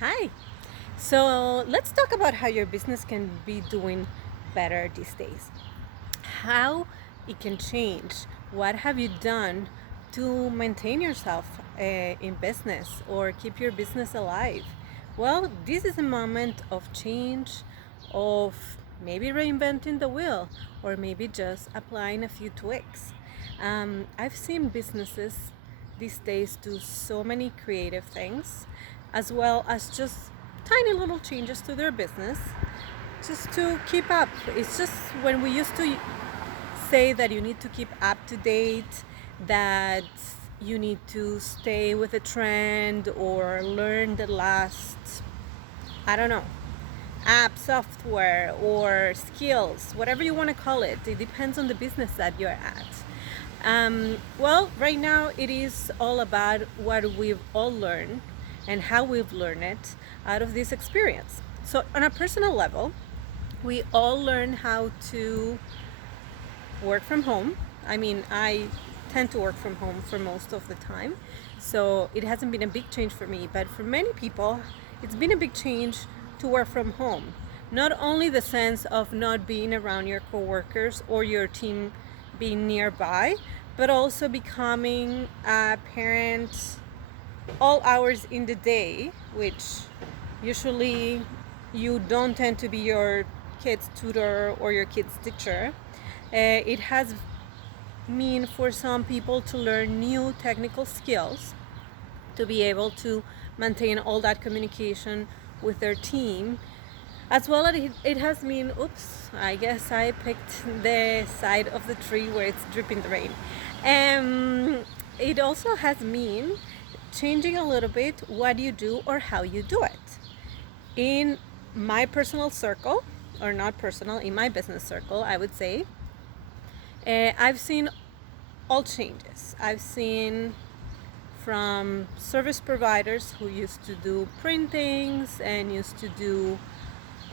Hi. So let's talk about how your business can be doing better these days. How it can change. What have you done to maintain yourself in business or keep your business alive? Well, this is a moment of change, of maybe reinventing the wheel, or maybe just applying a few tweaks. I've seen businesses these days do so many creative things, as well as just tiny little changes to their business just to keep up. It's just when we used to say that you need to keep up to date, that you need to stay with a trend or learn the last, I don't know, app software or skills, whatever you want to call it. It depends on the business that you're at. Well, right now it is all about what we've all learned and how we've learned it out of this experience. So, on a personal level, we all learn how to work from home. I mean, I tend to work from home for most of the time, so it hasn't been a big change for me. But for many people, it's been a big change to work from home. Not only the sense of not being around your coworkers or your team being nearby, but also becoming a parent all hours in the day, which usually you don't tend to be your kid's tutor or your kid's teacher. It has mean for some people to learn new technical skills to be able to maintain all that communication with their team, as well as it has mean, oops, I guess I picked the side of the tree where it's dripping the rain. It also has mean changing a little bit what you do or how you do it. In my personal circle, or not personal, in my business circle, I would say, I've seen all changes. I've seen from service providers who used to do printings and used to do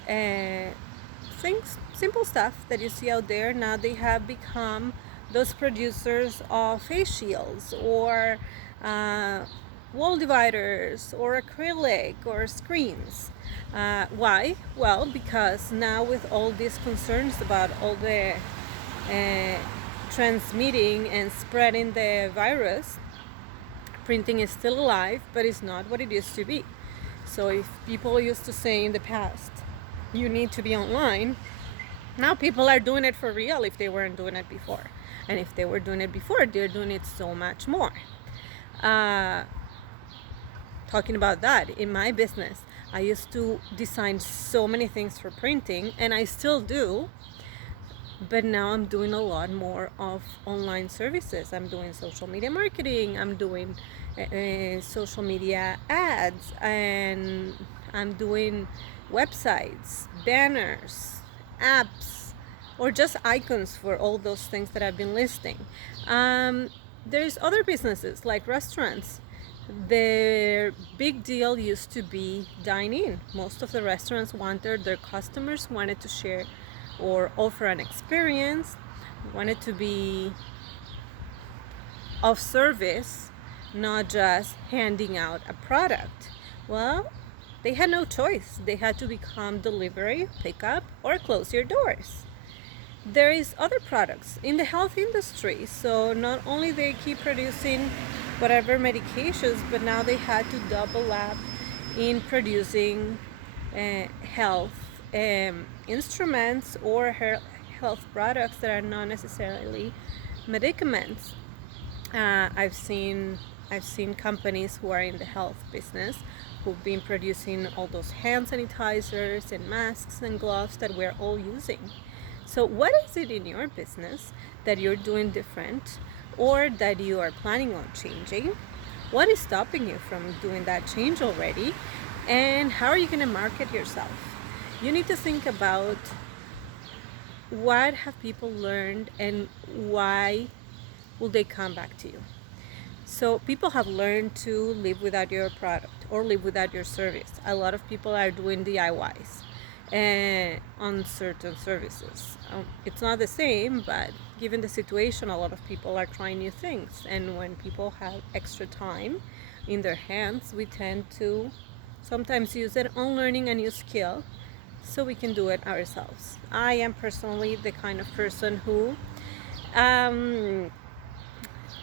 things, simple stuff that you see out there. Now they have become those producers of face shields or wall dividers or acrylic or screens. Why? Well, because now with all these concerns about all the transmitting and spreading the virus, printing is still alive, but it's not what it used to be. So if people used to say in the past, you need to be online, now people are doing it for real if they weren't doing it before. And if they were doing it before, they're doing it so much more. Talking about that, in my business, I used to design so many things for printing, and I still do. But now I'm doing a lot more of online services. I'm doing social media marketing, I'm doing social media ads, and I'm doing websites, banners, apps, or just icons for all those things that I've been listing. There's other businesses like restaurants. Their big deal used to be dine-in. Most of the restaurants wanted their customers wanted to share or offer an experience, wanted to be of service, not just handing out a product. Well, they had no choice. They had to become delivery, pickup, or close your doors. There is other products in the health industry, so not only they keep producing whatever medications, but now they had to double up in producing health instruments or health products that are not necessarily medicaments. I've seen companies who are in the health business who've been producing all those hand sanitizers and masks and gloves that we're all using. So what is it in your business that you're doing different or that you are planning on changing? What is stopping you from doing that change already? And how are you going to market yourself? You need to think about what have people learned and why will they come back to you. So people have learned to live without your product or live without your service. A lot of people are doing DIYs on certain services. It's not the same, but given the situation, a lot of people are trying new things. And when people have extra time in their hands, we tend to sometimes use it on learning a new skill so we can do it ourselves. I am personally the kind of person who, um,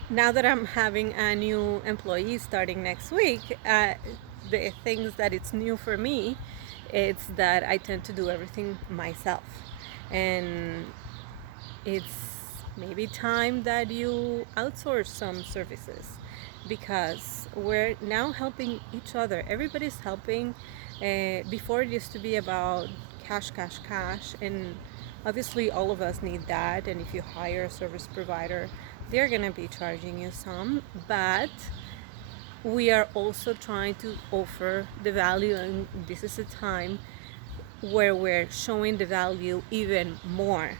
now that I'm having a new employee starting next week, the things that it's new for me, it's that I tend to do everything myself. And it's maybe time that you outsource some services, because we're now helping each other. Everybody's helping. Before it used to be about cash, cash, cash, and obviously all of us need that. And if you hire a service provider, they're gonna be charging you some, but we are also trying to offer the value, and this is a time where we're showing the value even more,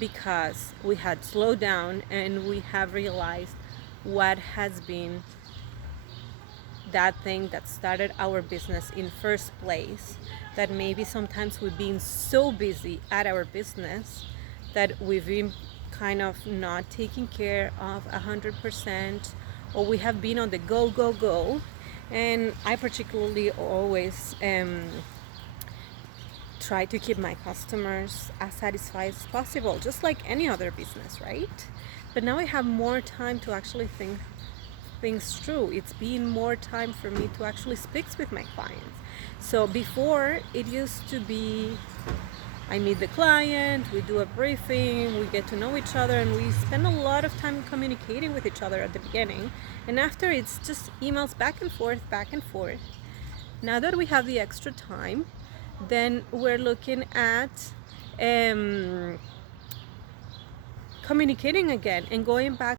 because we had slowed down and we have realized what has been that thing that started our business in first place, that maybe sometimes we've been so busy at our business that we've been kind of not taking care of 100%, or we have been on the go, go, go. And I particularly always try to keep my customers as satisfied as possible, just like any other business, right? But now I have more time to actually think things through. It's been more time for me to actually speak with my clients. So before, it used to be I meet the client, we do a briefing, we get to know each other, and we spend a lot of time communicating with each other at the beginning. And after, it's just emails back and forth, back and forth. Now that we have the extra time, then we're looking at communicating again and going back